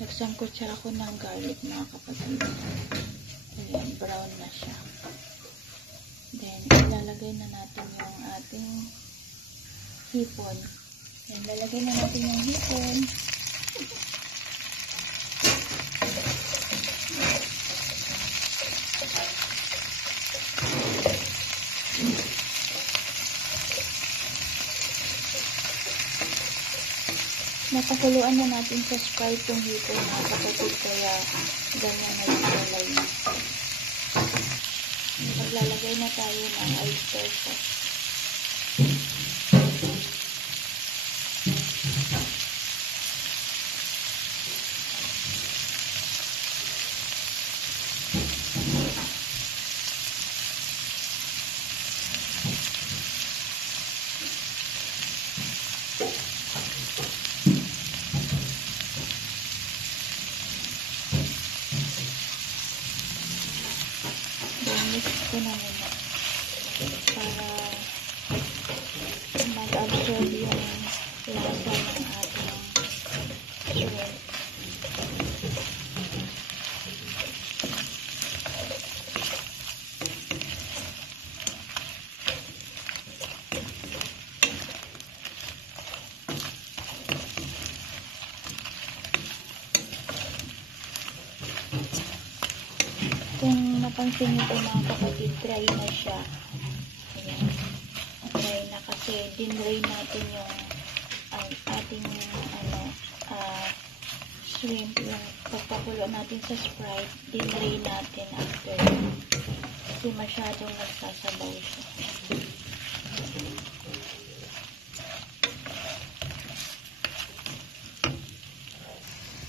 Nagsangkutsa ako ng garlic, mga kapatid. Ayan, brown na siya. Then, ilalagay na natin yung ating hipon. Ayan, lalagay na natin yung hipon. Napakuluan na natin sa Sprite yung hipon, mga kapatid, kaya ganyan na yung kulay niya. Maglalagay na tayo ng oyster sauce. Mix ko na muna para mag-absorb yung lasa ng ating shrimp. Kung napansin nyo po, mga kapatid, dry na siya. Ayan. Dry na kasi dinray natin yung ating shrimp. Yung pagpakulo natin sa Sprite, dinray natin after. Kasi masyadong nagsasabaw siya.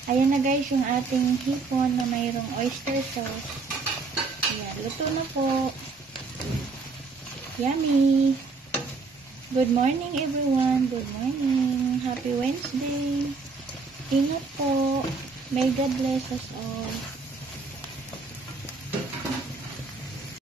Ayan na guys, yung ating hipon na mayroong oyster sauce. Ayan, luto na po. Yummy! Good morning everyone. Good morning. Happy Wednesday. Ingat po. May God bless us all.